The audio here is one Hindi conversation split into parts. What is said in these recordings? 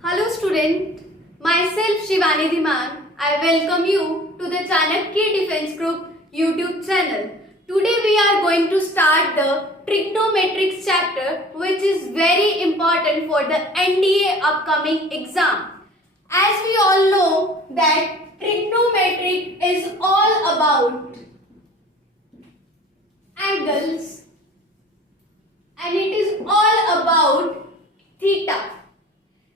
Hello student, myself Shivani Dhiman. I welcome you to the Chanakya Defense Group YouTube channel. Today we are going to start the trigonometrics chapter, which is very important for the NDA upcoming exam. As we all know that trigonometric is all about angles and it is all about theta.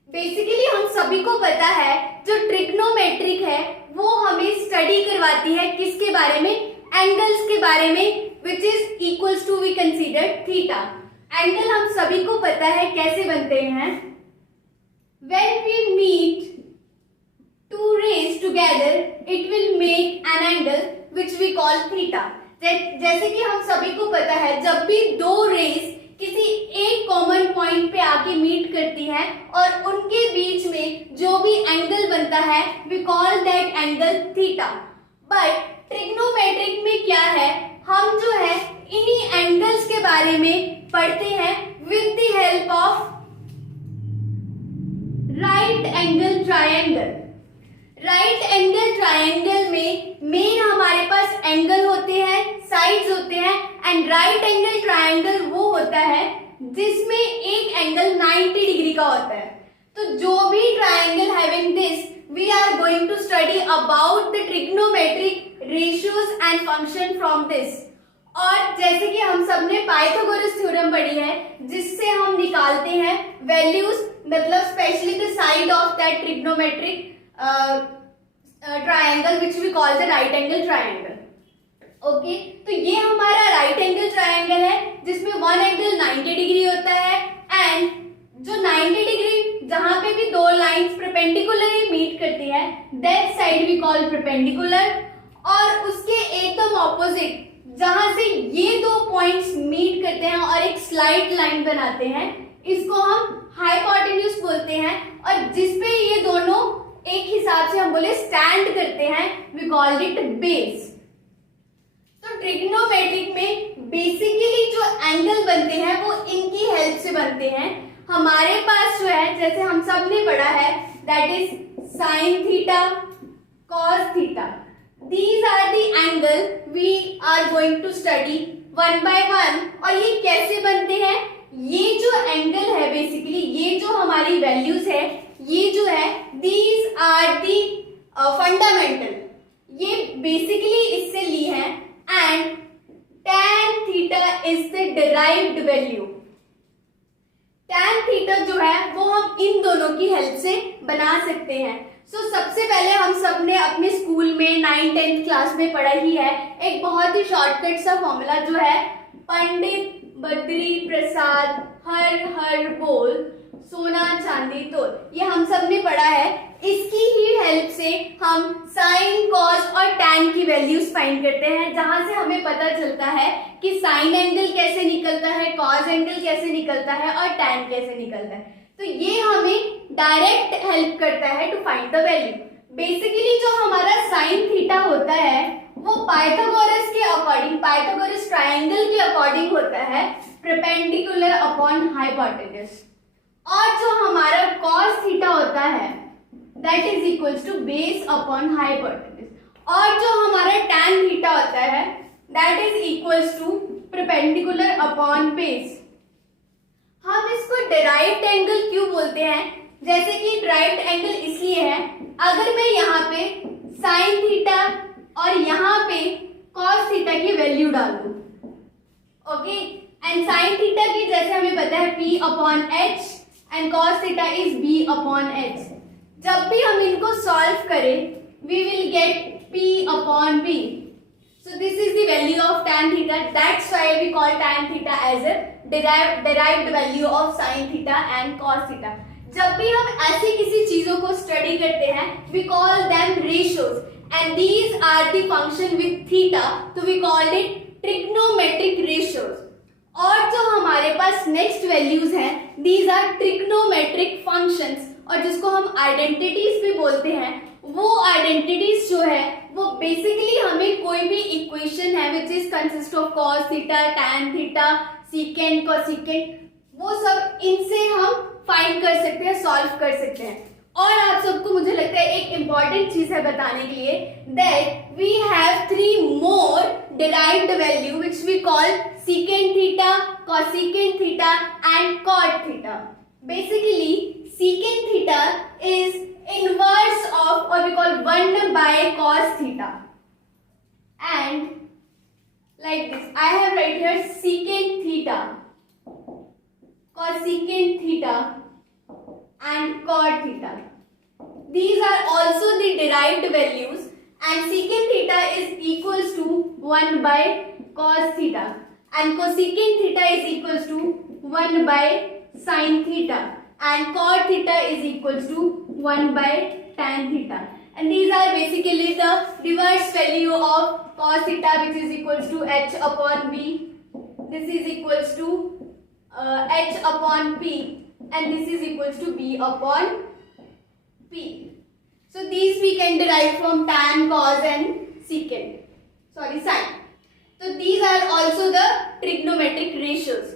Basically हम सभी को पता है जो ट्रिग्नोमेट्रिक है वो हमें स्टडी करवाती है किसके बारे में, एंगल्स के बारे में, which is equals to we consider theta. Angle हम सभी को पता है कैसे बनते हैं. When we meet two rays together it will make an angle which we call theta. जैसे कि हम सभी को पता है जब भी दो रेज किसी एक कॉमन पॉइंट पे आके मीट करती है और उनके बीच में जो भी एंगल बनता है we call that angle theta. But trigonometric में क्या है, हम जो है इन्हीं एंगल्स के बारे में पढ़ते हैं with the help of right angle triangle. Right angle triangle में मेन हमारे पास एंगल होते हैं, साइड्स होते हैं, एंड राइट एंगल ट्रायंगल वो होता है जिसमें एक एंगल 90 डिग्री का होता है. तो जो भी triangle having this we are going to study about the trigonometric ratios and function from this. और जैसे कि हम सब ने पाइथागोरस थ्योरम पढ़ी है जिससे हम निकालते हैं वैल्यूज, मतलब specially the side of that trigonometric triangle which we call the right angle triangle. Okay, तो ये हमारा राइट एंगल ट्रायंगल है जिसमें वन एंगल 90 डिग्री होता है एंड जो 90 डिग्री जहां पे भी दो लाइंस परपेंडिकुलरली मीट करती है that side we call perpendicular. और उसके एकदम ऑपोजिट जहां से ये दो पॉइंट्स मीट करते हैं और एक स्लाइट लाइन बनाते हैं इसको हम हाइपोटेन्यूज बोलते हैं. और जिसपे ये दोनों एक हिसाब से हम बोले स्टैंड करते हैं वी कॉल इट बेस. तो ट्रिग्नोमेट्रिक में बेसिकली जो एंगल बनते हैं वो इनकी हेल्प से बनते हैं. हमारे पास जो है जैसे हम सब ने पढ़ा है that is sine theta, cos theta. These are the angle we are going to study one by one. और ये कैसे बनते हैं, ये जो एंगल है बेसिकली ये जो हमारी वैल्यूज है ये जो है दीज आर दी फंडामेंटल, ये बेसिकली इससे ली है. And tan theta is the derived value. tan theta जो है वो हम इन दोनों की हेल्प से बना सकते हैं. सो सबसे पहले हम सब ने अपने स्कूल में 9th-10th क्लास में पढ़ा ही है एक बहुत ही शॉर्टकट सा फॉर्मूला जो है पंडित बद्री प्रसाद हर हर बोल सोना चांदी तोल. ये हम सब ने पढ़ा है. इसकी ही हेल्प से हम साइन, कॉस और टैन की वैल्यूज फाइंड करते हैं जहां से हमें पता चलता है कि साइन एंगल कैसे निकलता है, कॉस एंगल कैसे निकलता है और टैन कैसे निकलता है. तो ये हमें डायरेक्ट हेल्प करता है to find the value. Basically जो हमारा साइन थीटा होता है वो पाइथागोरस के अकॉर्डिंग, पाइथागोरस ट्रायंगल के अकॉर्डिंग होता है परपेंडिकुलर अपॉन हाइपोटेन्यूज. और जो हमारा कॉस थीटा होता है that is equals to base upon hypotenuse. और जो हमारा टैन थीटा होता है that is equals to perpendicular upon base. हम इसको डिराइव्ड एंगल क्यों बोलते हैं, जैसे कि डिराइव्ड एंगल इसलिए है अगर मैं यहाँ पे साइन थीटा और यहाँ पे कॉस थीटा की वैल्यू डाल दूं. ओके, एंड साइन थीटा की जैसे हमें पता है p upon h and cos theta is b upon h. जब भी हम इनको सॉल्व करें we will get p upon b. So this is the value of tan theta. That's why we call tan theta as a derived value of sin theta and cos theta. जब भी हम ऐसी किसी चीजों को स्टडी करते हैं we call them ratios and these are the function with theta, so we called it trigonometric ratios. और जो हमारे पास नेक्स्ट वैल्यूज हैं these are trigonometric functions और जिसको हम आइडेंटिटीज भी बोलते हैं. वो आइडेंटिटीज जो है वो बेसिकली हमें कोई भी इक्वेशन है which is consist of cos theta, tan theta, secant, cosecant, वो सब इनसे हम फाइंड कर सकते हैं, सॉल्व कर सकते हैं। और आप सबको मुझे लगता है एक इंपॉर्टेंट चीज है बताने के लिए, that we have 3 more derived value which we call secant theta, cosecant theta and cot theta. Basically secant theta is inverse of, or we call 1 by cos theta, and like this I have right here secant theta, cosecant theta and cot theta. These are also the derived values, and secant theta is equals to 1 by cos theta and cosecant theta is equals to 1 by sin theta and cot theta is equals to 1 by tan theta. And these are basically the reverse value of cos theta, which is equals to h upon b. This is equals to h upon p, and this is equals to b upon p. So these we can derive from tan, cos and secant. Sin. So these are also the trigonometric ratios.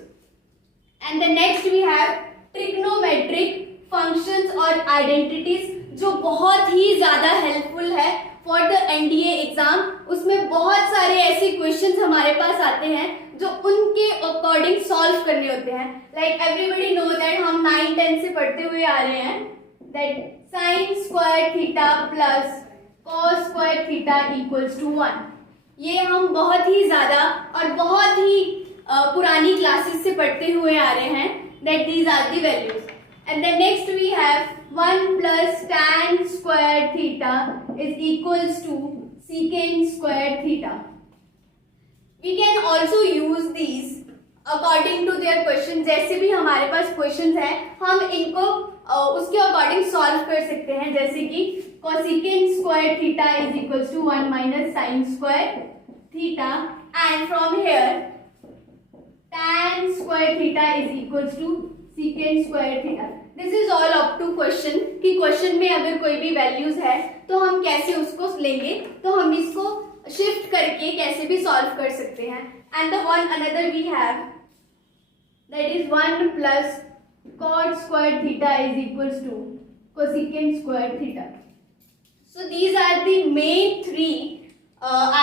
And the next we have trigonometric functions और identities, जो बहुत ही ज़्यादा हेल्पफुल है फॉर द एनडीए एग्जाम। उसमें बहुत सारे ऐसे क्वेश्चंस हमारे पास आते हैं जो उनके अकॉर्डिंग सॉल्व करने होते हैं। लाइक एवरीबडी नो दैट हम 9-10 से पढ़ते हुए आ रहे हैं that sine square theta plus cos square theta equals to 1। ये हम बहुत ही ज्यादा और बहुत ही पुरानी क्लासेस से पढ़ते हुए आ रहे हैं that these are the values. And then next we have 1 plus tan square theta is equals to secant square theta. We can also use these according to their question. जैसे भी हमारे पास क्वेश्चन है हम इनको उसके अकॉर्डिंग सॉल्व कर सकते हैं। जैसे कि cosecant square theta is equals to 1 minus sine square theta, and from here tan square theta is equals to secant square theta. This is all up to question कि क्वेश्चन में अगर कोई भी वैल्यूज है तो हम कैसे उसको लेंगे, तो हम इसको शिफ्ट करके कैसे भी सॉल्व कर सकते हैं। And the one another we have that is 1 plus cot square theta is equals to cosecant square theta. So these are the main 3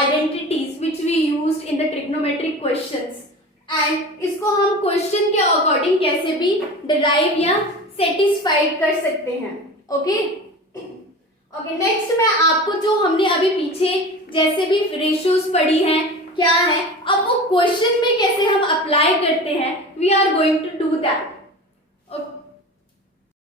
identities which we used in the trigonometric questions, and इसको हम क्वेश्चन के अकॉर्डिंग कैसे भी डिराइव या सेटिस्फाइड कर सकते हैं। ओके ओके, नेक्स्ट मैं आपको जो हमने अभी पीछे जैसे भी रेशियोज पढ़ी हैं क्या है, अब वो क्वेश्चन में कैसे हम अप्लाई करते हैं, we are going to do that.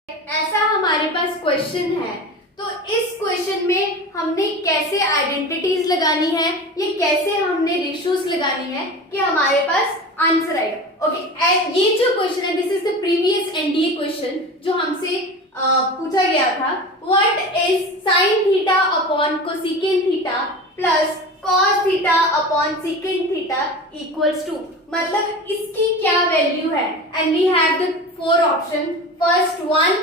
ऐसा हमारे पास क्वेश्चन है, तो इस क्वेश्चन में हमने कैसे आइडेंटिटीज लगानी है, ये कैसे हमने रेशियोज लगानी है कि हमारे पास आंसर आएगा। ओके, ये जो क्वेश्चन है this is the previous NDA question जो हमसे पूछा गया था। What is sine theta upon cosecant theta plus cos theta upon secant theta equals to, मतलब इसकी क्या वैल्यू है। And we have the 4 option, first 1,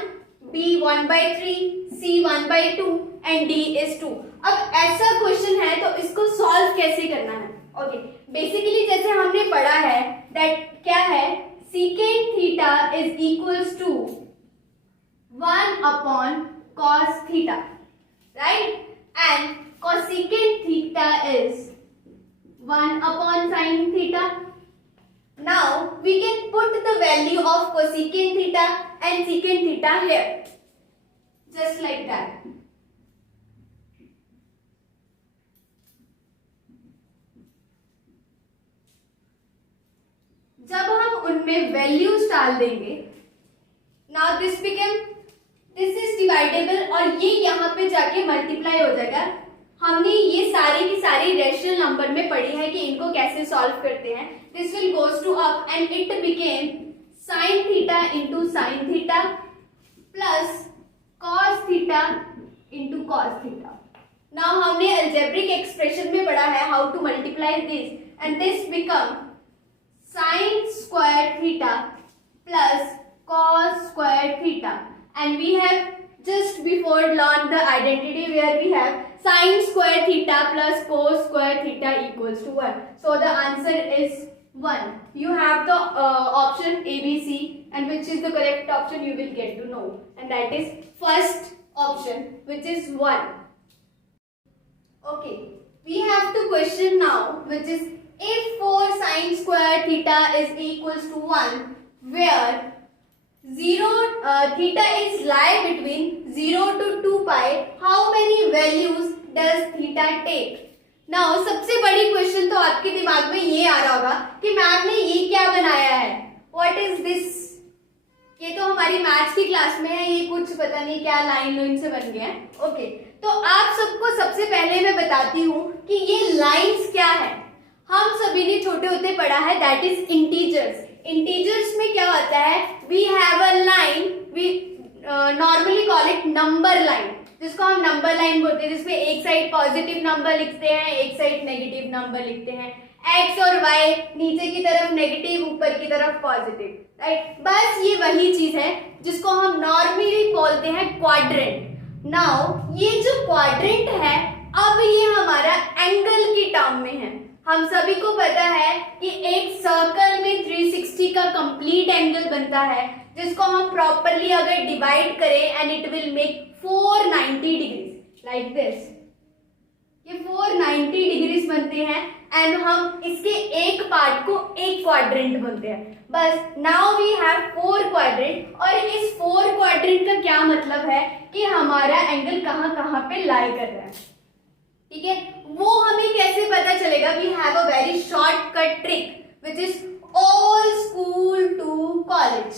B 1/3, C 1/2 and D is 2। अब ऐसा क्वेश्चन है तो इसको सॉल्व कैसे करना है। ओके, बेसिकली जैसे हमने पढ़ा है दैट क्या है, secant theta is equals to 1 upon cos theta, right, and cosecant theta is 1 upon sin theta. Now we can put the value of cosecant theta and secant theta here, just like that. जब हम उनमें वैल्यूज डाल देंगे, now this is dividable और ये यहाँ पे जाके मल्टीप्लाई हो जाएगा। हमने ये सारी की सारी रेशनल नंबर में पढ़ी है कि इनको कैसे सॉल्व करते हैं। This will goes to up and it became sine theta into sine theta plus cos theta into cos theta. Now हमने अलजेब्रिक एक्सप्रेशन में पढ़ा है how to multiply this, and this become sine square theta plus cos square theta, and we have just before learned the identity where we have sin square theta plus cos square theta equals to 1. So the answer is 1. You have the option A, B, C, and which is the correct option you will get to know, and that is first option, which is 1. Okay, we have the question now, which is if 4 sine square theta is equals to 1, where theta is lie between 0 to 2 pi, how many values does theta take? Now सबसे बड़ी क्वेश्चन तो आपके दिमाग में ये आ रहा होगा कि मैम ने ये क्या बनाया है, व्हाट इज दिस? ये तो हमारी मैथ्स की क्लास में है, ये कुछ पता नहीं क्या लाइन से बन गया है। ओके, तो आप सबको सबसे पहले मैं बताती हूँ कि ये लाइंस क्या है। हम सभी ने छोटे होते पढ़ा है, दैट इज इंटीजर्स। इंटीजर्स में क्या होता है, we have a line, we normally call it number line, जिसको हम नंबर लाइन बोलते हैं, जिसमें एक साइड पॉजिटिव नंबर लिखते हैं, एक साइड नेगेटिव नंबर लिखते हैं, एक्स और वाई, नीचे की तरफ नेगेटिव, ऊपर की तरफ पॉजिटिव, राइट। बस ये वही चीज है जिसको हम नॉर्मली बोलते हैं क्वाड्रेंट। नाउ ये जो क्वाड्रेंट है, अब ये हमारा एंगल की टर्म में है। हम सभी को पता है कि एक सर्कल में 360 का कंप्लीट एंगल बनता है, जिसको हम प्रॉपरली अगर डिवाइड करें and it will make 490 degrees like this. ये 490 डिग्रीज बनते हैं एंड हम इसके एक पार्ट को एक क्वाड्रेंट बोलते हैं। बस नाउ वी हैव 4 क्वाड्रेंट, और इस 4 क्वाड्रेंट का क्या मतलब है कि हमारा एंगल कहाँ कहाँ पे लाई कर रहा है, ठीक है। वो हमें कैसे पता चलेगा? We have a very shortcut trick which is all school to college,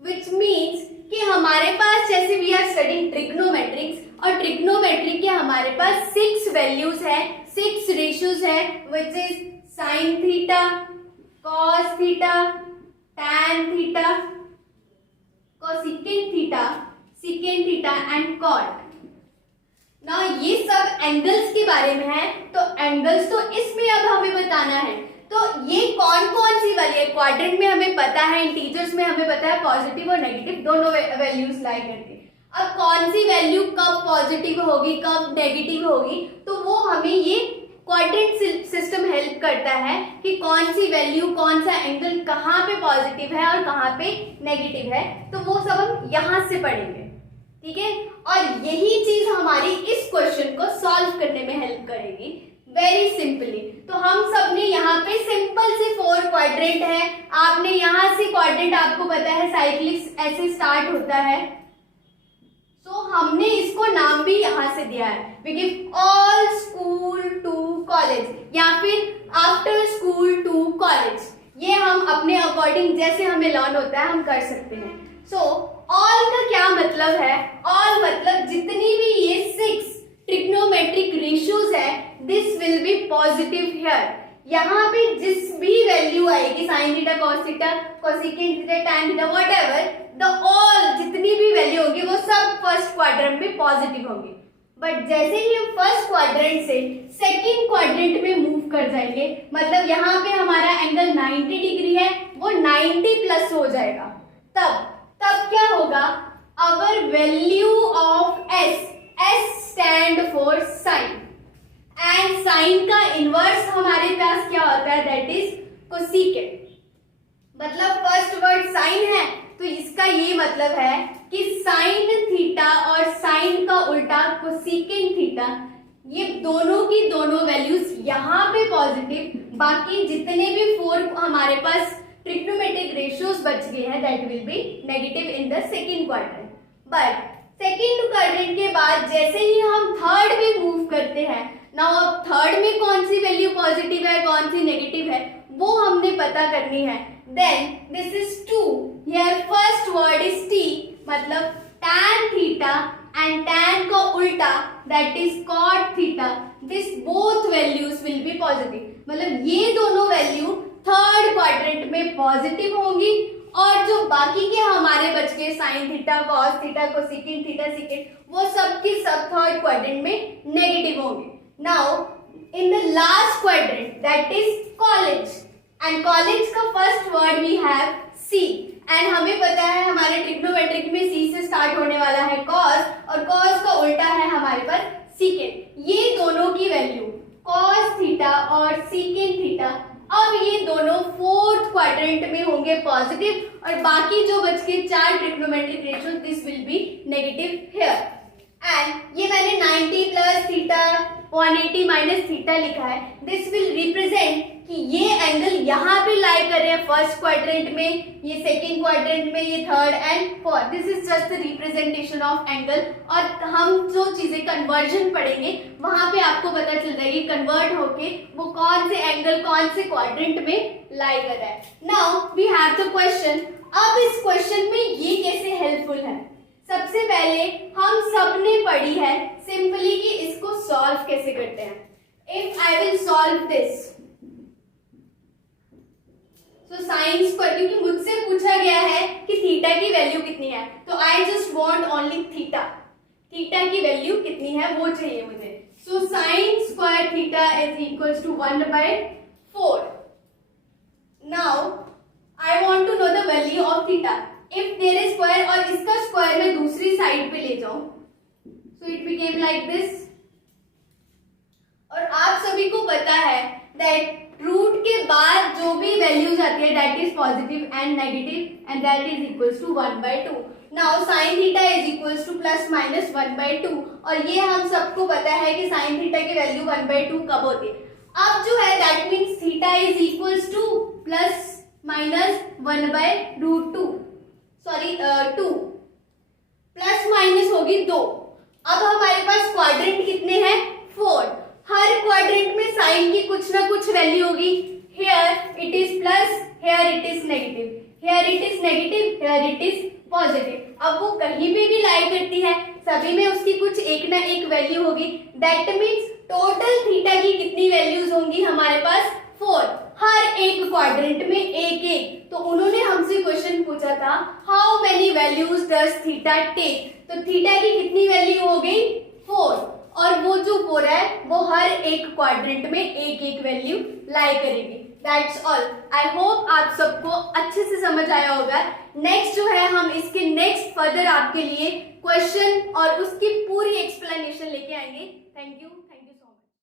which means कि हमारे पास जैसे वी आर स्टडिंग ट्रिग्नोमेट्रिक्स, और ट्रिग्नोमेट्री के हमारे पास 6 वैल्यूज है, 6 रेशियोज है, which is sine theta, cos theta, tan theta, cosecant theta, secant theta and cot. ना ये सब एंगल्स के बारे में है, तो एंगल्स तो इसमें अब हमें बताना है। तो ये कौन कौन सी वाली है? क्वाड्रेंट में हमें पता है, इंटीजर्स में हमें पता है पॉजिटिव और नेगेटिव दोनों वैल्यूज लाई करती है। अब कौन सी वैल्यू कब पॉजिटिव होगी, कब नेगेटिव होगी, तो वो हमें ये क्वाड्रेंट सिस्टम हेल्प करता है कि कौन सी वैल्यू, कौन सा एंगल कहाँ पे पॉजिटिव है और कहाँ पे नेगेटिव है। तो वो सब हम यहाँ से पढ़ेंगे, ठीक है। और यही चीज हमारी इस क्वेश्चन को सॉल्व करने में हेल्प करेगी वेरी सिंपली। तो हम सब ने यहाँ पे सिंपल से 4 क्वाड्रेंट है, आपने यहाँ से क्वाड्रेंट, आपको पता है साइक्लिक ऐसे स्टार्ट होता है, तो हमने इसको नाम भी यहाँ से दिया है, we give all school to college या फिर आफ्टर स्कूल टू कॉलेज। ये हम अपने अकॉर्डिंग जैसे हमें लर्न होता है हम कर सकते हैं। सो ऑल का क्या मतलब है? ऑल मतलब जितनी भी ये 6 ट्रिग्नोमेट्रिक रेशियोज है, this will be positive here. यहाँ पे जिस भी वैल्यू आएगी, sign theta, cos theta, cosecant theta, tan theta, whatever, the all जितनी भी वैल्यू होगी वो सब फर्स्ट क्वाड्रेंट में पॉजिटिव होंगी। बट जैसे ही हम फर्स्ट क्वाड्रेंट से सेकंड क्वाड्रेंट में मूव कर जाएंगे, मतलब यहाँ पे हमारा एंगल 90 डिग्री है, वो 90 प्लस हो जाएगा। तब क्या होगा? Our value of S stand for sine, and sine का इनवर्स हमारे पास क्या होता है? That is cosecant. मतलब फर्स्ट वर्ड साइन है, तो इसका ये मतलब है कि साइन थीटा और साइन का उल्टा कोसेकेंट थीटा, ये दोनों की दोनों वैल्यूज यहाँ पे पॉजिटिव, बाकी जितने भी 4 हमारे पास ट्रिग्नोमेट्रिक रेशियोज बच गए हैं, that will be negative in the second quadrant. But second quadrant के बाद जैसे ही हम थर्ड में मूव करते हैं, नाउ अब थर्ड में कौन सी वैल्यू पॉजिटिव है, कौन सी नेगेटिव है, वो हमने पता करनी है। Then this is 2, here first word is t, मतलब tan थीटा एंड tan का उल्टा that is cot theta, this both values will be positive. मतलब ये दोनों वैल्यू थर्ड क्वाड्रेंट में पॉजिटिव होंगी, और जो बाकी के हमारे बच गए sine theta, cos theta, cosecant theta, secant, वो सब की सब थर्ड क्वाड्रेंट में नेगेटिव होंगे। Now in the last quadrant that is college, and college का first word we have C, एंड हमें पता है हमारे ट्रिग्नोमेट्रिक में सी से स्टार्ट होने वाला है कॉस, और कॉस का उल्टा है हमारे पास सीकेंट। ये दोनों की वैल्यू कॉस थीटा और सीकेंट थीटा अब ये दोनों फोर्थ क्वाड्रेंट में होंगे पॉजिटिव और बाकी जो बच के 4 trigonometric ratio this will be negative here. And ये मैंने 90 प्लस थीटा 180 माइनस थीटा लिखा है। दिस विल रिप्रेजेंट कि ये एंगल यहाँ पे लाई कर रहे हैं फर्स्ट क्वाड्रेंट में, ये सेकेंड क्वाड्रेंट में, ये third and fourth. This is just the representation of angle. और हम जो चीजें कन्वर्जन पढ़ेंगे वहां पे आपको पता चल जाएगी कन्वर्ट होके वो कौन से एंगल कौन से क्वाड्रेंट में लाई कर रहा है। Now we have the question. अब इस क्वेश्चन में ये कैसे हेल्पफुल है, सबसे पहले हम सबने पढ़ी है सिंपली कि इसको सॉल्व कैसे करते हैं। If I will solve this, तो साइन स्क्वायर, क्योंकि मुझसे पूछा गया है कि थीटा की वैल्यू कितनी है, तो I just want only theta. Theta की वैल्यू कितनी है वो चाहिए मुझे। So sine square theta is equals to 1/4। Now I want to know the value of theta. If there is square और इसका स्क्वायर मैं दूसरी साइड पे ले जाऊं, so it became like this. और आप सभी को पता है दैट रूट के बाद जो भी वैल्यूज आती है that is positive and negative and that is equals to 1/2। Now sine theta is equals to plus minus 1/2 और ये हम सबको पता है कि साइन थीटा की वैल्यू 1/2 कब होती है। अब जो है that means theta is equals to plus minus 1/√2 sorry 2 plus minus होगी 2। अब हमारे पास क्वाड्रेंट कितने हैं 4। हर क्वाड्रेंट में साइन की कुछ ना कुछ वैल्यू होगी। Here it is plus, here it is negative, here it is negative, here it is positive. अब वो कहीं पे भी लाई करती है सभी में उसकी कुछ एक ना एक वैल्यू होगी। दैट मीन्स टोटल थीटा की कितनी वैल्यूज होंगी हमारे पास 4। हर एक क्वाड्रेंट में एक एक। तो उन्होंने हमसे क्वेश्चन पूछा था how many values does theta take, तो थीटा की कितनी वैल्यू हो गई 4 और वो जो 4 है वो हर एक क्वाड्रेंट में एक एक वैल्यू लाई करेगी। That's all. आई होप आप सबको अच्छे से समझ आया होगा। नेक्स्ट जो है हम इसके नेक्स्ट फर्दर आपके लिए क्वेश्चन और उसकी पूरी एक्सप्लेनेशन लेके आएंगे। Thank you.